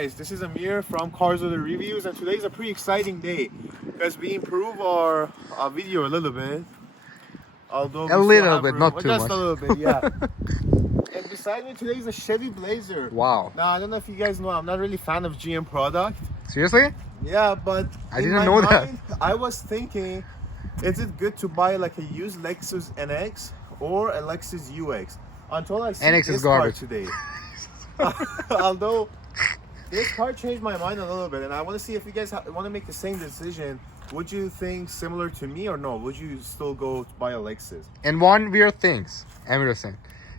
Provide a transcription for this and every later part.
guys, this is Amir from Cars of the Reviews, and today's a pretty exciting day because we improve our video a little bit. Although a little bit, not too just much. a little bit, yeah. And beside me today is a Chevy Blazer. Wow. Now, I don't know if you guys know, I'm not really a fan of GM product. Seriously? Yeah, but I in didn't my know that. mind, I was thinking, is it good to buy like a used Lexus NX or a Lexus UX? Until I see NX this is car garbage. today. Although this car changed my mind a little bit, and I want to see if you guys want to make the same decision. Would you think similar to me or no? Would you still go to buy a Lexus? And one weird things, Amir saying,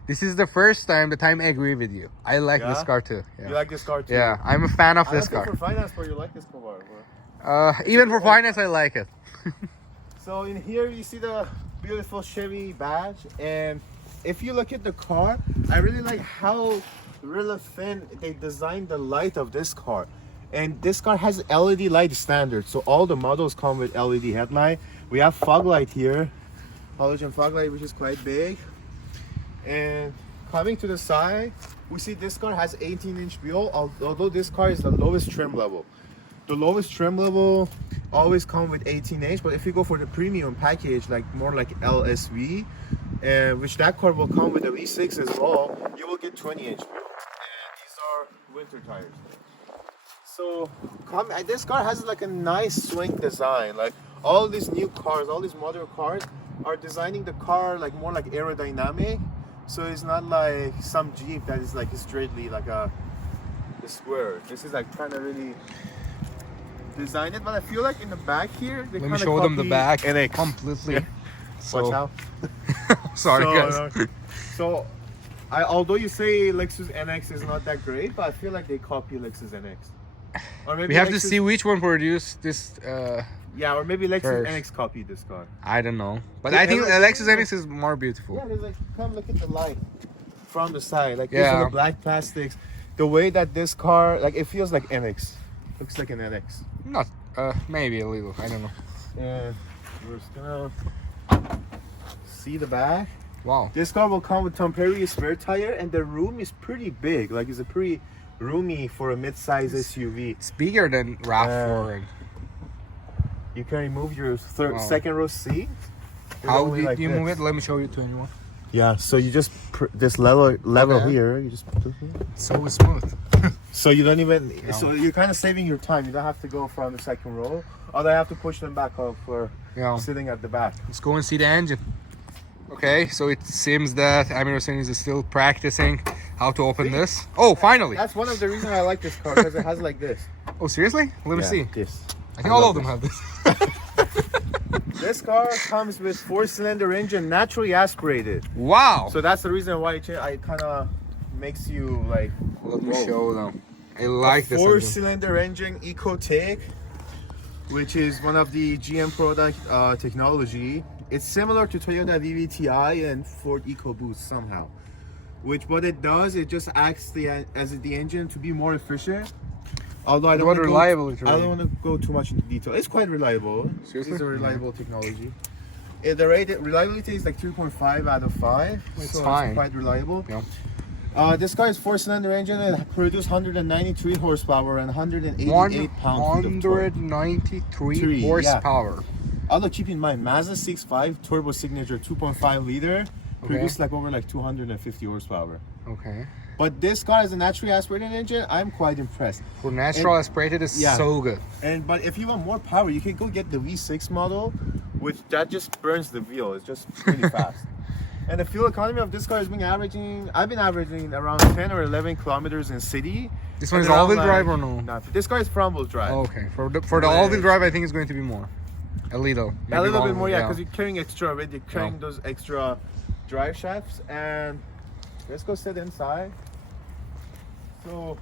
this is the first time that I agree with you. I like this car too. Yeah. You like this car too? Yeah, I'm a fan of this I don't car. think for finance, but you like this car. Even for finance, I like it. So in here you see the beautiful Chevy badge, and if you look at the car, I really like how really thin they designed the light of this car. And this car has LED light standard, so all the models come with LED headlight. We have fog light here, halogen fog light, which is quite big. And coming to the side, we see this car has 18-inch wheel, although this car is the lowest trim level. The lowest trim level always come with 18-inch, but if you go for the premium package, like more like LSV, which that car will come with a V6 as well, you will get 20-inch wheel. And these are winter tires. So this car has like a nice swing design. Like all these new cars, all these modern cars are designing the car like more like aerodynamic. So it's not like some Jeep that is like straightly like a square. This is like kind of really designed it, but I feel like in the back here they Let me show them the back and it completely. Yeah. So, Watch out. sorry guys. So although you say Lexus NX is not that great, but I feel like they copy Lexus NX. Or maybe We have Lexus, to see which one produced this. Yeah, or maybe Lexus first. NX copied this car. I don't know, but Yeah, I think the like- Lexus NX is more beautiful. Yeah, there's like, come look at the light from the side. Like these Yeah. are the black plastics. The way that this car, like it feels like NX. Looks like an NX. Not, maybe a little. I don't know. And we're just gonna see the back. Wow. This car will come with temporary spare tire, and the room is pretty big. Like it's a pretty roomy for a mid-size SUV. It's bigger than Rav4. You can remove your Wow. second row seat. It's How only did like you this. move it? Let me show you to anyone. Yeah, so you just this level Okay. here. You just put it here. So smooth. So you don't even. No. So you're kind of saving your time. You don't have to go from the second row, or they have to push them back up for Yeah. sitting at the back. Let's go and see the engine. Okay, so it seems that Amir Hussein is still practicing how to open this. Oh, finally! That's one of the reasons I like this car, because it has like this. Oh, seriously? Let me see. This. I think all of them have this. This car comes with 4-cylinder engine, naturally aspirated. Wow! So that's the reason why I kind of makes you like. Let me whoa. show them. I like this engine. 4-cylinder engine, EcoTech, which is one of the GM product technology. It's similar to Toyota VVTi and Ford EcoBoost somehow. Which what it does, it just acts as the engine to be more efficient. Although I don't What want reliability? I don't want to go too much into detail. It's quite reliable. Seriously? It's a reliable technology. The reliability is like 3.5 out of 5. It's so fine. It's quite reliable. Yeah. This car is 4-cylinder engine and produces 193 horsepower and 188 pounds of torque. 193 horsepower. Although keep in mind, Mazda 6.5 turbo signature 2.5 liter produced like over like 250 horsepower. Okay. But this car is a naturally aspirated engine. I'm quite impressed. For natural aspirated is Yeah. so good. But if you want more power, you can go get the V6 model, which that just burns the wheel. It's just pretty fast. And the fuel economy of this car has been I've been averaging around 10 or 11 kilometers in city. This one is And around, all-wheel drive like, or no? No, this car is front-wheel drive. Oh, okay. For the all-wheel drive, I think it's going to be more. A little. A Maybe little bit one, more, yeah, because you're carrying extra weight. You're carrying Yeah. those extra drive shafts. And let's go sit inside. So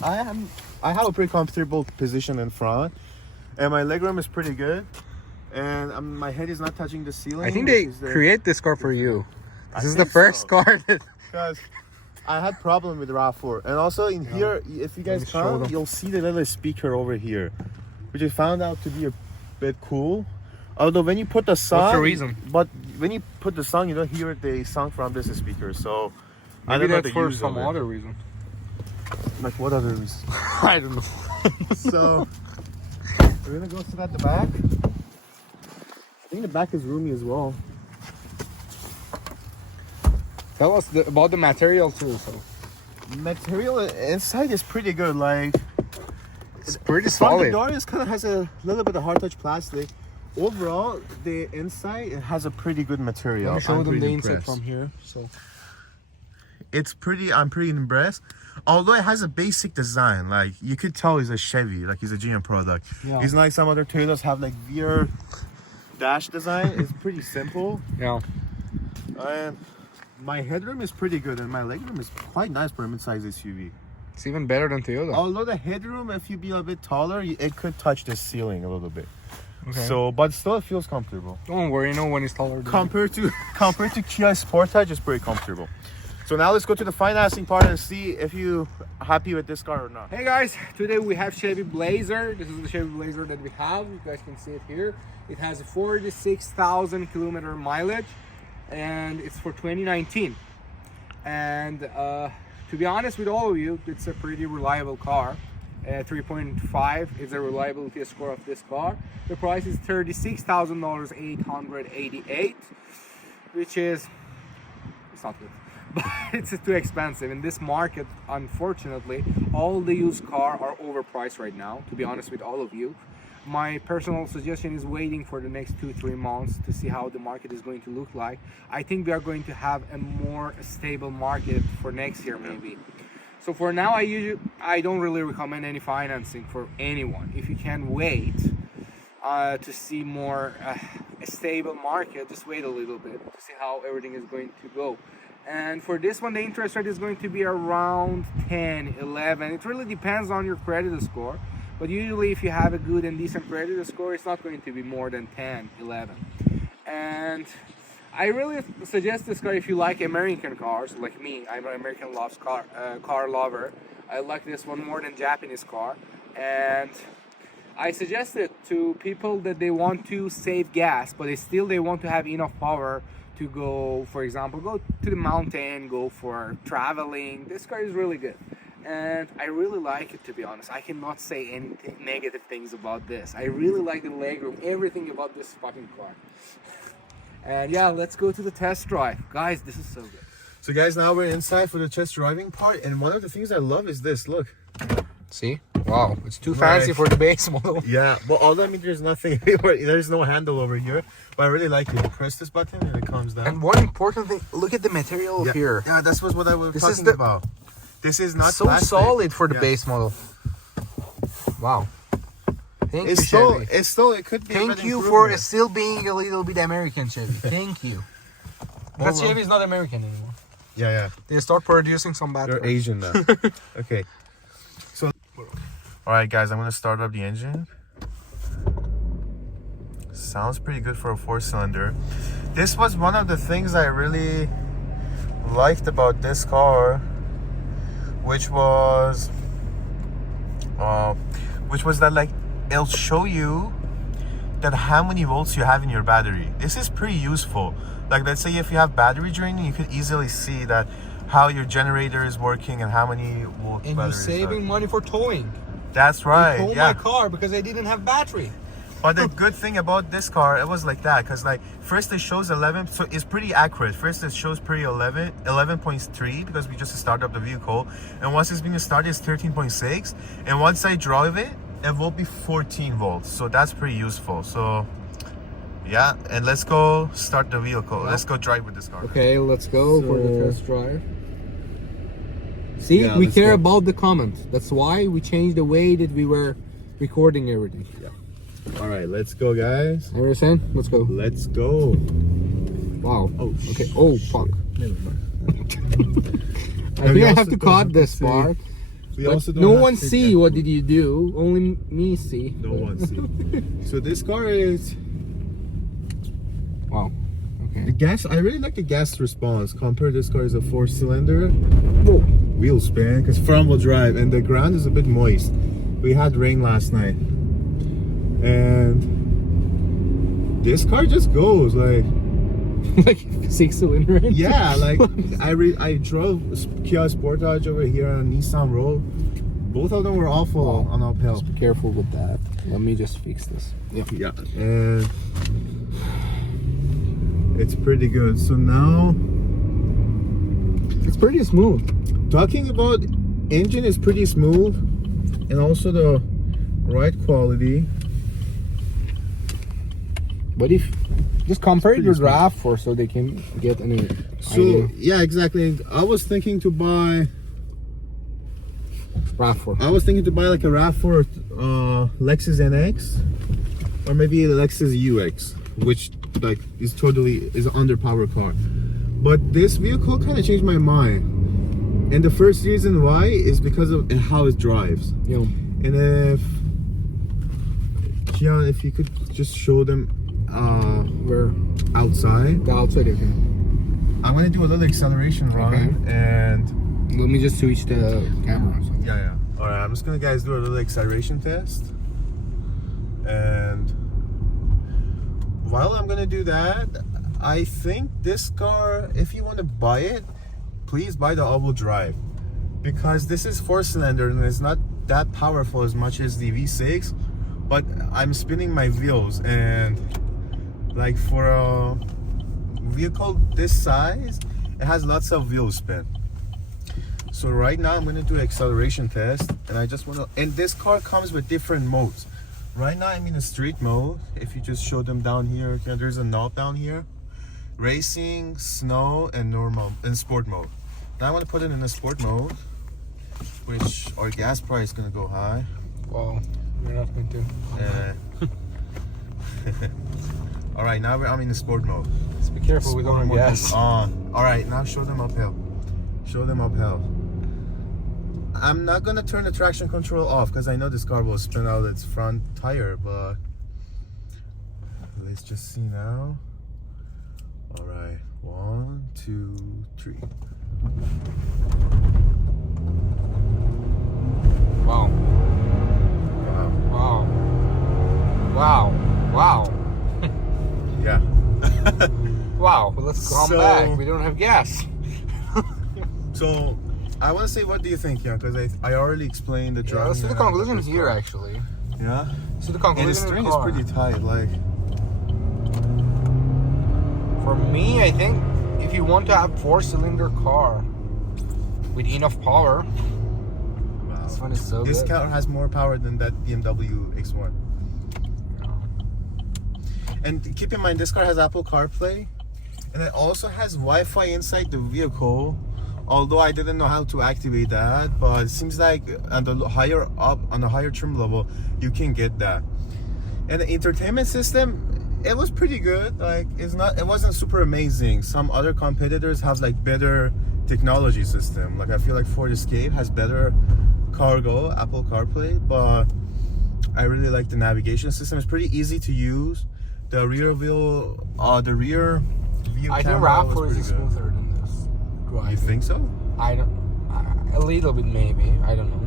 I have a pretty comfortable position in front, and my legroom is pretty good, and my head is not touching the ceiling. I think they which is create this car for you. I This is the think first so. car that... because I had problem with Rav4, and also in here, if you guys me show come, them. you'll see the little speaker over here, which I found out to be a bit cool. Although when you put the song, What's the reason? But when you put the song, you don't hear the song from this speaker. So I Maybe don't know that's the for use some of it. other reason. Like what other reason? I don't know. So we're gonna go sit at the back. I think the back is roomy as well. Tell us about the material too. So Material inside is pretty good. Like it's pretty front solid. the door is kind of has a little bit of hard touch plastic. Overall, the inside it has a pretty good material. Let me show I'm them pretty the inside impressed. from here. So I'm pretty impressed. Although it has a basic design, like you could tell it's a Chevy, like it's a GM product. Yeah. It's not like some other Toyotas have like veer dash design. It's pretty simple. yeah, And my headroom is pretty good, and my legroom is quite nice for a mid-size SUV. it's even better than Toyota. Although the headroom, if you be a bit taller, it could touch the ceiling a little bit. Okay. So, but still, it feels comfortable. Don't worry, no one is taller than Compared to Kia Sportage, it's pretty comfortable. So now let's go to the financing part and see if you happy with this car or not. Hey guys, today we have Chevy Blazer. This is the Chevy Blazer that we have. You guys can see it here. It has 46,000 kilometer mileage and it's for 2019. And to be honest with all of you, it's a pretty reliable car. 3.5 is the reliability score of this car. The price is $36,888, which is, it's not good. But it's too expensive in this market. Unfortunately, all the used cars are overpriced right now, to be honest with all of you. My personal suggestion is waiting for the next 2-3 months to see how the market is going to look like. I think we are going to have a more stable market for next year maybe. So for now, I don't really recommend any financing for anyone. If you can wait to see more a stable market, just wait a little bit to see how everything is going to go. And for this one, the interest rate is going to be around 10, 11. It really depends on your credit score. But usually if you have a good and decent credit score, it's not going to be more than 10, 11. And I really suggest this car if you like American cars, like me. I'm an American car lover. I like this one more than Japanese car. And I suggest it to people that they want to save gas, but they want to have enough power to go, for example, go to the mountain, go for traveling. This car is really good. And I really like it, to be honest. I cannot say any negative things about this. I really like the legroom, everything about this fucking car. And yeah, let's go to the test drive. Guys, this is so good. So guys, now we're inside for the test driving part, and one of the things I love is this, look. See? Wow, it's too fancy for the base model. Yeah, but although I mean there's nothing, there's no handle over here, but I really like it. You press this button and it comes down. And one important thing, look at the material here. Yeah, that's what I was talking about. This is not so plastic. solid for the base model. Wow. Thank you, Chevy. It could be. Thank you for still being a little bit American, Chevy. Thank you. Because Chevy is not American anymore. Yeah. They start producing some batteries. They're Asian now. Okay. So, all right, guys, I'm gonna start up the engine. Sounds pretty good for a 4-cylinder. This was one of the things I really liked about this car, which was that like it'll show you that how many volts you have in your battery. This is pretty useful. Like, let's say if you have battery draining, you could easily see that how your generator is working and how many volts. And you're saving money for towing. That's right. I towed my car because I didn't have battery. But the good thing about this car, it was like that, because like first it shows 11, so it's pretty accurate. First it shows pretty 11.3 because we just started up the vehicle, and once it's being started, it's 13.6, and once I drive it, it will be 14 volts. So that's pretty useful. So yeah, and let's go start the vehicle. Let's go drive with this car. Okay, let's go for the test drive. See, Yeah, we let's care go. about the comments. That's why we changed the way that we were recording everything. Yeah. All right, let's go, guys. You understand? Let's go. Let's go. Wow. Oh, Okay. Oh, fuck. Never mind. I think I have to cut this part. We But also don't no have one to see get- what did you do. Only me see. No one see. So this car is Wow. the Okay. gas. I really like the gas response. Compared, this car is a 4-cylinder. Whoa. Wheel span, because front wheel drive, and the ground is a bit moist. We had rain last night, and this car just goes like Like 6-cylinder engine. Yeah, like I drove Kia Sportage over here on Nissan Road. Both of them were awful on uphill. Just be careful with that. Let me just fix this. Yep. Yeah, and it's pretty good. So now, It's pretty smooth. talking about engine is pretty smooth, and also the ride quality. But if just compare it pretty with smooth. RAV4 so they can get any So idea. yeah, exactly. I was thinking to buy RAV4. like a Rav4 Lexus NX, or maybe a Lexus UX, which like is an underpowered car. But this vehicle kind of changed my mind, and the first reason why is because of how it drives. Yeah. And if you could just show them Where outside. the outside okay. I'm gonna do a little acceleration run, and Let me just switch the camera. yeah. All right, I'm just gonna guys do a little acceleration test, and while I'm gonna do that, I think this car, if you want to buy it, please buy the all-wheel drive, because this is 4-cylinder and it's not that powerful as much as the V6, but I'm spinning my wheels, and like for a vehicle this size, it has lots of wheel spin. So right now I'm going to do an acceleration test, and I just want to, and this car comes with different modes. Right now I'm in a street mode. If you just show them down here, okay, there's a knob down here. Racing, snow, and normal, and sport mode. Now I want to put it in the sport mode, which our gas price is going to go high. Wow, you're not going to. All right, now I'm in the sport mode. Just be careful with all Sport the mode gas. is on. All right, now show them uphill. Show them uphill. I'm not gonna turn the traction control off because I know this car will spin out its front tire, but let's just see now. All right, 1, 2, 3. Wow. Wow. Wow. Wow. Yeah. Wow. Well, let's come So- back. We don't have gas. So I want to say, what do you think, yeah? Because I already explained the Yeah, driving. let's see the and how conclusion this here, car- actually. Yeah. So the And conclusion the steering in is the car. pretty tight, like. For me, I think if you want to have 4-cylinder car with enough power, Wow. this one is so This good. car has more power than that BMW X1. And keep in mind, this car has Apple CarPlay, and it also has Wi-Fi inside the vehicle. Although I didn't know how to activate that, but it seems like on the higher up, on the higher trim level, you can get that. And the entertainment system, it was pretty good. Like it wasn't super amazing. Some other competitors have like better technology system. Like I feel like Ford Escape has better cargo, Apple CarPlay, but I really like the navigation system. It's pretty easy to use. The rear view I think camera was RAV4 pretty is good. smoother than this. You think so? I don't. A little bit maybe. I don't know.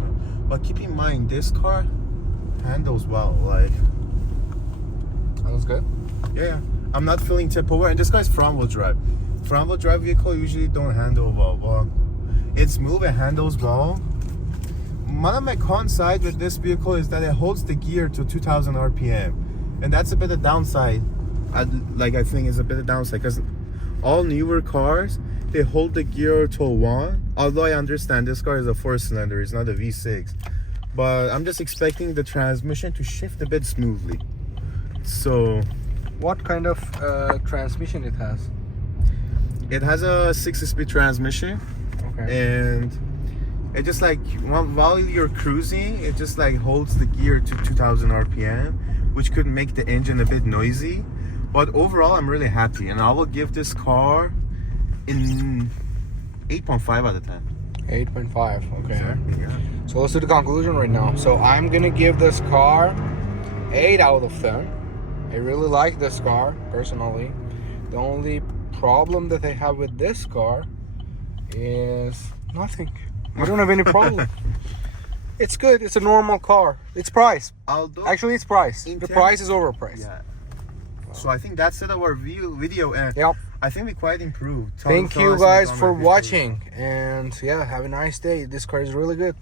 But keep in mind, this car handles well. Like, That was good. yeah, I'm not feeling tip over. And this guy's front-wheel drive. Front-wheel drive vehicle usually don't handle well, but it's smooth and handles well. One of my con side with this vehicle is that it holds the gear to 2,000 RPM, and that's a bit of downside. I think it's a bit of downside because all newer cars, they hold the gear to 1. Although I understand this car is a 4-cylinder, it's not a V6, but I'm just expecting the transmission to shift a bit smoothly. So What kind of transmission it has? it has a 6-speed transmission, Okay. and it just like while you're cruising, it just like holds the gear to 2,000 RPM, which could make the engine a bit noisy. But overall, I'm really happy, and I will give this car in 8.5 out of 10. 8.5. Okay. Exactly, yeah. So let's do the conclusion right now. So I'm gonna give this car 8 out of 10. I really like this car personally. The only problem that I have with this car is nothing. I don't have any problem. It's good. It's a normal car. It's price. Although, Actually, it's price. In The terms- price is overpriced. yeah. So I think that's it, our video, and Yep. I think we quite improved. Thank you guys for watching, and yeah, have a nice day. This car is really good.